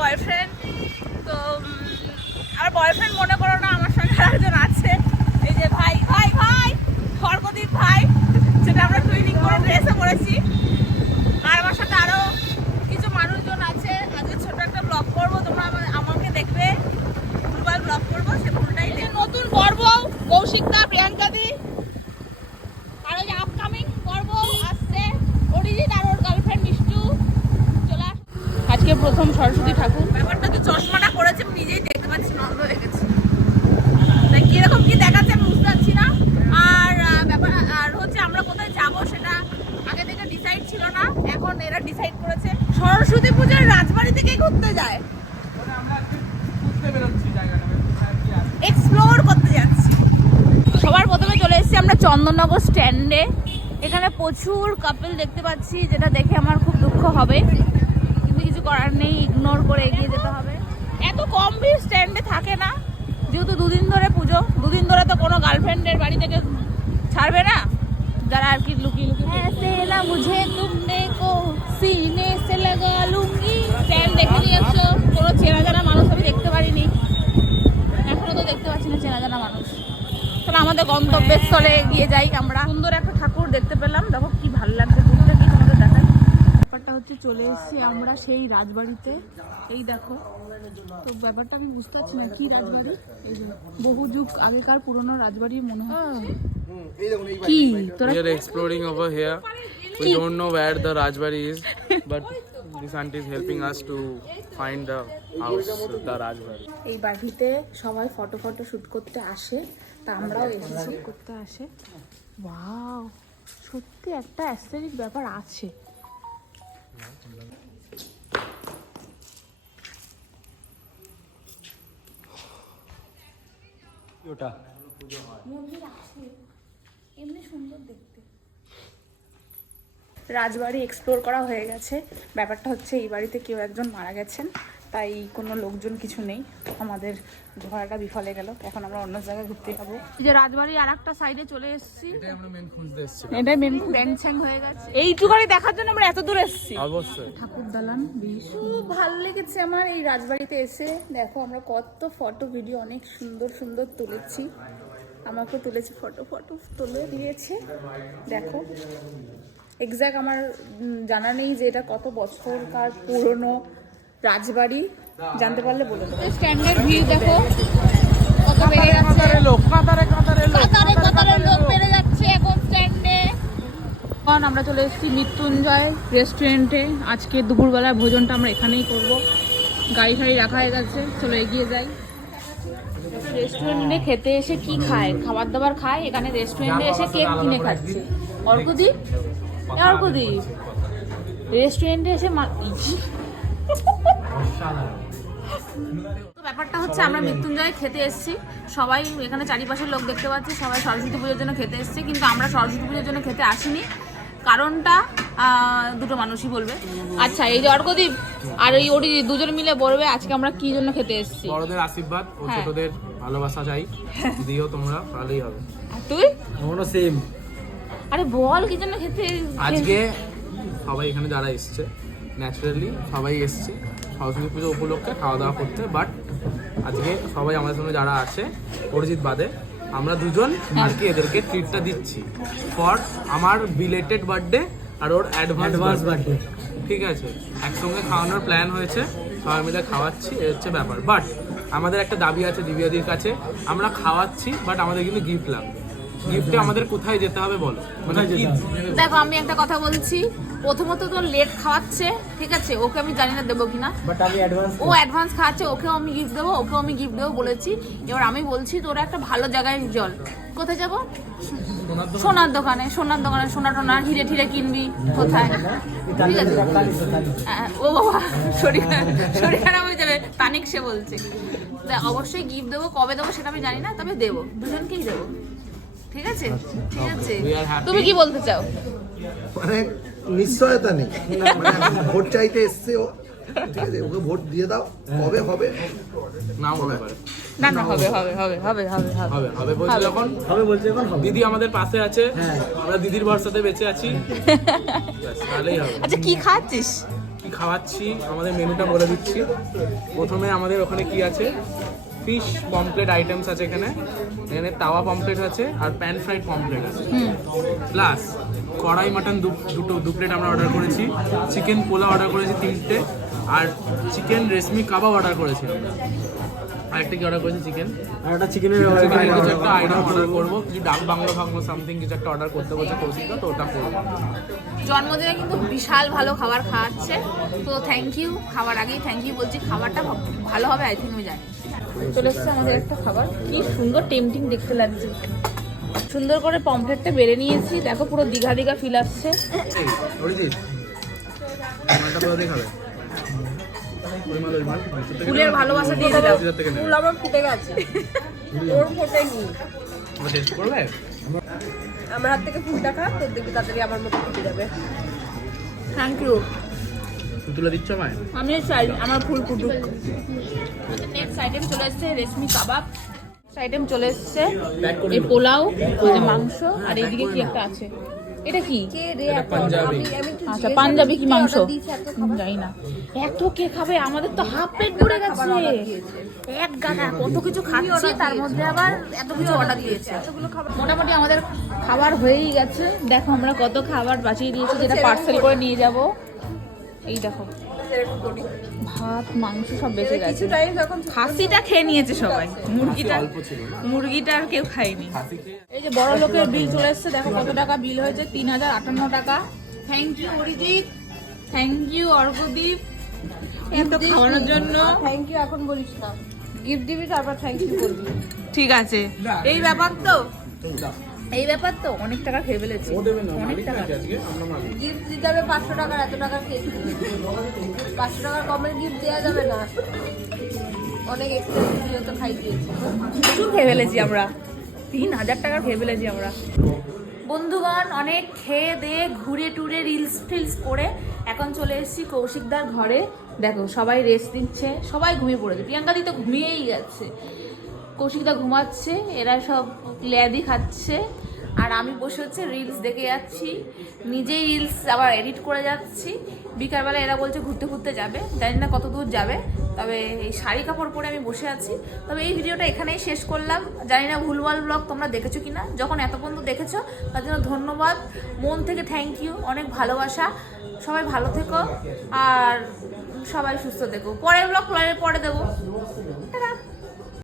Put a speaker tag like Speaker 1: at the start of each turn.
Speaker 1: Boyfriend তো আমার boyfriend মনে করো না, আমার সঙ্গে আরেকজন আছে। এই যে ভাই ভাই ভাই স্বর্গদীপ ভাই, যেটা আমরা টুইনিং করে ড্রেসে পড়েছি আর আমার সাথে আরও কিছু মানুষজন আছে আজকে ছোট একটা ব্লগ করব তোমরা আমা- আমাকে দেখবে ভুলভাল ব্লগ করব সে ভুলটাই দেখবে। নতুন পর্ব কৌশিকদা প্রিয়াঙ্কা দি আর ওই আপকামিং পর্ব আসছে অরিজিৎ আর ওর গার্লফ্রেন্ড মিষ্টু চলে আস- আজকে প্রথম সরস্বতী ঠাকুর ব্যাপারটা তো চশমাটা পড়েছে আমি নিজেই দেখতে পাচ্ছি নন্দ দেখেছি তাই কীরকম কি দেখাচ্ছে আমি বুঝতে পারছি না আর আহ, ব্যাপার আর হচ্ছে আমরা কোথায় যাব সেটা আগে থেকে ডিসাইড ছিল না এখন এরা ডিসাইড করেছে সরস্বতী পূজার রাজবাড়ি থেকেই ঘুরতে যায় এক্সপ্লোর করতে যাচ্ছি সবার প্রথমে চলে এসেছি আমরা চন্দননগর স্ট্যান্ডে এখানে প্রচুর কাপেল দেখতে পাচ্ছি যেটা দেখে আমার খুব দুঃখ হবে। কিন্তু কিছু করার নেই ইগনোর করে এগিয়ে যেতে হবে। এত কম ভিড় স্ট্যান্ডে থাকে না যেহেতু দুদিন ধরে পুজো। দুদিন ধরে তো কোনো গার্লফ্রেন্ডের বাড়ি থেকে ছাড়বে না। যারা আর কি লুকি লুকি না সে স্ট্যান্ড দেখে নিয়েছো কোনো চেনা আমাদের গিয়ে যাই আমরা। সুন্দর একটা ঠাকুর দেখতে পেলাম। দেখো কি ভালো লাগছে ঘুরতে কি তোমাদের দেখাই। ব্যাপারটা হচ্ছে চলে এসেছি আমরা সেই রাজবাড়িতে। এই দেখো তো ব্যাপারটা আমি বুঝতে পারছি না কি রাজবাড়ি? এই যে বহু যুগ আগেকার পুরনো রাজবাড়ি মনে হয়। কি? তোরা
Speaker 2: exploring over here. We don't know where the Rajbari is, but this auntie is helping us to find the house, the Rajbari.
Speaker 1: এই বাড়িতে সবাই ফটো ফটো শুট করতে আসে তা আমরাও এসেছি। করতে আসে। ওয়াও সত্যি একটা অ্যাস্থেটিক ব্যাপার আছে। এমনি সুন্দর দেখতে। রাজবাড়ি এক্সপ্লোর করা হয়ে গেছে। ব্যাপারটা হচ্ছে এই বাড়িতে কেউ একজন মারা গেছেন তাই কোনো লোকজন কিছু নেই। আমাদের ঘোরাটা বিফলে গেল। এখন আমরা অন্য জায়গায় ঘুরতে যাব। যে রাজবাড়ি আর একটা সাইডে চলে এসেছি।
Speaker 2: এটাই আমরা মেন খুঁজতে এসেছিলাম
Speaker 1: এটাই মেন ব্যাংছ্যাং হয়ে গেছে। এইটুকানি দেখার জন্য আমরা এত দূর এসেছি।
Speaker 2: অবশ্যই।
Speaker 1: ঠাকুর দালান খুব ভালো লেগেছে আমার এই রাজবাড়িতে এসে। দেখো আমরা কত ফটো ভিডিও অনেক সুন্দর সুন্দর তুলেছি। আমাকে তুলেছে ফটো ফটো তুলে দিয়েছে। দেখো। এক্স্যাক্ট আমার জানা নেই যে এটা কত বছরকার পুরনো রাজবাড়ি। জানতে পারলে বলে দেবো। স্ট্যান্ডের ভিড় দেখো। কত বেড়ে যাচ্ছে
Speaker 2: লোক কাতারে কাতারে
Speaker 1: কাতারে কাতারে লোক বেড়ে যাচ্ছে এখন স্ট্যান্ডে এখন আমরা চলে এসেছি মৃত্যুঞ্জয় রেস্টুরেন্টে আজকে দুপুরবেলার ভোজনটা আমরা এখানেই করব। গাড়ি ফাড়ি রাখা হয়ে গেছে চলো এগিয়ে যাই। রেস্টুরেন্টে খেতে এসে কি খায়? খাবার দাবার খায়? এখানে রেস্টুরেন্টে এসে কেক কিনে খাচ্ছে। অর্কদীপ? অর্কদীপ রেস্টুরেন্টে এসে তো ব্যাপারটা হচ্ছে আমরা মৃত্যুঞ্জয় খেতে এসেছি। সবাই এখানে চারিপাশের লোক দেখতে পাচ্ছি সবাই সরস্বতী পুজোর জন্য খেতে এসেছে কিন্তু আমরা সরস্বতী পুজোর জন্য খেতে আসিনি। কারণটা দুটো মানুষই বলবে। আচ্ছা এই যে অর্কদীপ আর এই ওরি দুজন মিলে বলবে আজকে আমরা কি জন্য খেতে এসেছি।
Speaker 2: বড়দের আশীর্বাদ ও
Speaker 1: হ্যাঁ।
Speaker 2: ছোটদের ভালোবাসা চাই। দিও তোমরা ভালোই হবে।
Speaker 1: তুই?
Speaker 3: আমারও সেম
Speaker 1: আরে বল কি জন্য খেতে
Speaker 2: আজকে সবাই এখানে যারা এসছে ন্যাচারালি সবাই এসছে সরস্বতী পুজো উপলক্ষে খাওয়া দাওয়া করতে বাট আজকে সবাই আমাদের সঙ্গে যারা আছে অরিজিৎ বাদে আমরা দুজন আর কি এদেরকে ট্রিটটা দিচ্ছি ফর আমার বিলেটেড বার্থডে আর ওর অ্যাডভান্স বার্থডে ঠিক আছে? একসঙ্গে খাওয়ানোর প্ল্যান হয়েছে সবাই মিলে খাওয়াচ্ছি এই হচ্ছে ব্যাপার। বাট আমাদের একটা দাবি আছে দিব্যাদির কাছে আমরা খাওয়াচ্ছি বাট আমাদের কিন্তু গিফট লাগবে। গিফটে আমাদের কোথায় যেতে হবে বলো?
Speaker 1: দেখো আমি একটা কথা বলছি। প্রথমত তো লেট খাওয়াচ্ছে ঠিক আছে? ওকে আমি জানি না দেবো কিনা।
Speaker 3: বাট আমি অ্যাডভান্স
Speaker 1: ও অ্যাডভান্স খাচ্ছে ওকেও আমি গিফট দেবো ওকেও আমি গিফট দেবো বলেছি। এবার আমি বলছি তোরা একটা ভালো জায়গায় জল কোথায় যাব? সোনার দোকানে। সোনার দোকানে সোনা টোনা হিরে ঠিরে কিনবি কোথায়? ঠিক আছে? ও বাবা শরীর শরীর খারাপ হয়ে যাবে তানিক সে বলছে। তা অবশ্যই গিফট দেবো কবে দেবো সেটা আমি জানি না তবে দেবো। দুজনকেই দেবো। ঠিক আছে? আচ্ছা, ঠিক আছে। তুমি কি বলতে চাও?
Speaker 4: মানে নিশ্চয়তা নেই। মানে ভোট চাইতে এসছে ও। ঠিক আছে ওকে ভোট দিয়ে দাও। কবে হবে?
Speaker 2: না বলে
Speaker 1: না না হবে হবে হবে হবে হবে হবে।
Speaker 2: হবে হবে বলছে
Speaker 3: এখন
Speaker 2: দিদি আমাদের পাশে আছে।
Speaker 3: হ্যাঁ।
Speaker 2: আমরা দিদির ভরসাতে বেঁচে আছি। হ্যাঁ। তাহলেই হবে।
Speaker 1: আচ্ছা কি খাচ্ছিস?
Speaker 2: কি খাওয়াচ্ছি? আমাদের মেনুটা বলে দিচ্ছি। প্রথমে আমাদের ওখানে কি আছে? ফিশ পমপ্লেট আইটেমস আছে এখানে। এখানে তাওয়া পমপ্লেট আছে আর প্যান ফ্রাইড পমপ্লেট আছে। প্লাস কড়াই মাটন দুটো দু প্লেট আমরা অর্ডার করেছি। চিকেন পোলা অর্ডার করেছি তিনটে। আর চিকেন রেশমি কাবাব অর্ডার করেছি আরেকটা কি অর্ডার করেছি? চিকেন।
Speaker 3: আর একটা চিকেনের
Speaker 2: কিছু একটা আইটেম অর্ডার করব। কিছু ডাক বাংলো ফাংলো সামথিং কিছু একটা অর্ডার করতে বলছে তো ওটা করব।
Speaker 1: জন্মদিনে কিন্তু বিশাল ভালো খাবার খাওয়াচ্ছে। তো থ্যাংক ইউ খাবার আগেই থ্যাংক ইউ বলছি। খাবারটা ভালো হবে আই থিঙ্ক আমি জানি। চলে এসছে আমাদের একটা খাবার। কি সুন্দর টেমটিং দেখতে লাগছে। সুন্দর করে পমফ্লেটটা বেড়ে নিয়েছি। দেখো পুরো দীঘা দীঘা ফিল আসছে। ফুলের ভালোবাসা দিয়ে দিলাম।
Speaker 2: নেবে।
Speaker 5: আমার ফুটে গেছে। ওর ফোটেনি।
Speaker 2: আমার
Speaker 5: আমার হাত থেকে ফুলটা খা তোর দেখবি তাড়াতাড়ি আমার মতো ফুটে যাবে।
Speaker 1: থ্যাংক ইউ
Speaker 2: তুলে দিচ্ছ আমায়?
Speaker 1: আমি চাই আমার ফুল ফুটুক। নেক্সট আইটেম চলে এসছে রেশমি কাবাব। আইটেম চলে এসছে এই পোলাও ওই যে মাংস আর এইদিকে কি একটা আছে? এটা কি? আচ্ছা পাঞ্জাবি কি মাংস? জানি না। এত কে খাবে? আমাদের তো হাফ পেট ভরে গেছে। এক গাদা কত কিছু খাচ্ছি তার মধ্যে আবার এত কিছু অর্ডার দিয়েছে। মোটামুটি আমাদের খাবার হয়েই গেছে। দেখো আমরা কত খাবার বাঁচিয়ে দিয়েছি যেটা পার্সেল করে নিয়ে যাব। এই দেখো। ভাত মাংস সব বেঁচে গেছে
Speaker 5: কিছু টাইম যখন
Speaker 1: খাসিটা খেয়ে নিয়েছে সবাই। মুরগিটা মুরগিটা আর কেউ খায়নি। এই যে বড় লোকের বিল চলে এসছে দেখো কত টাকা বিল হয়েছে? তিন হাজার আটান্ন টাকা। Thank you Arijit. Thank you Arghadeep. এত খাওয়ানোর জন্য।
Speaker 5: থ্যাংক ইউ এখন বলিস না। গিফট দিবি তারপর থ্যাংক ইউ বলবি
Speaker 1: ঠিক আছে। এই ব্যাপার তো? এই ব্যাপার তো অনেক টাকা খেয়ে ফেলেছি। অনেক টাকা।
Speaker 5: গিফট দিতে হবে পাঁচশো টাকার এত টাকার কেক পাঁচশো টাকার কমের গিফট দেওয়া যাবে না। অনেক এক্সপেন্সিভ তো খাই দিয়েছে।
Speaker 1: প্রচুর খেয়ে ফেলেছি আমরা। তিন হাজার টাকা খেয়ে ফেলেছি আমরা। বন্ধুগণ অনেক খেয়ে দিয়ে ঘুরে টুরে রিলস টিলস করে এখন চলে এসেছি কৌশিকদার ঘরে। দেখো সবাই রেস্ট দিচ্ছে সবাই ঘুমিয়ে পড়েছে। প্রিয়াঙ্কা দি তো ঘুমিয়েই গেছে কৌশিকদা ঘুমাচ্ছে, এরা সব ল্যাদি খাচ্ছে। আর আমি বসে হচ্ছে রিলস দেখে যাচ্ছি। নিজেই রিলস আবার এডিট করে যাচ্ছি। বিকালবেলা এরা বলছে ঘুরতে ঘুরতে যাবে। জানি না কত দূর যাবে, তবে এই শাড়ি কাপড় পরে আমি বসে আছি। তবে এই ভিডিওটা এখানেই শেষ করলাম। জানি না ভুলভাল ব্লগ তোমরা দেখেছ কিনা। যখন এত পর্যন্ত দেখেছ, তার জন্য ধন্যবাদ। মন থেকে থ্যাংক ইউ অনেক ভালোবাসা। সবাই ভালো থেকো। আর সবাই সুস্থ থেকো। পরের ব্লগ পরে দেবো।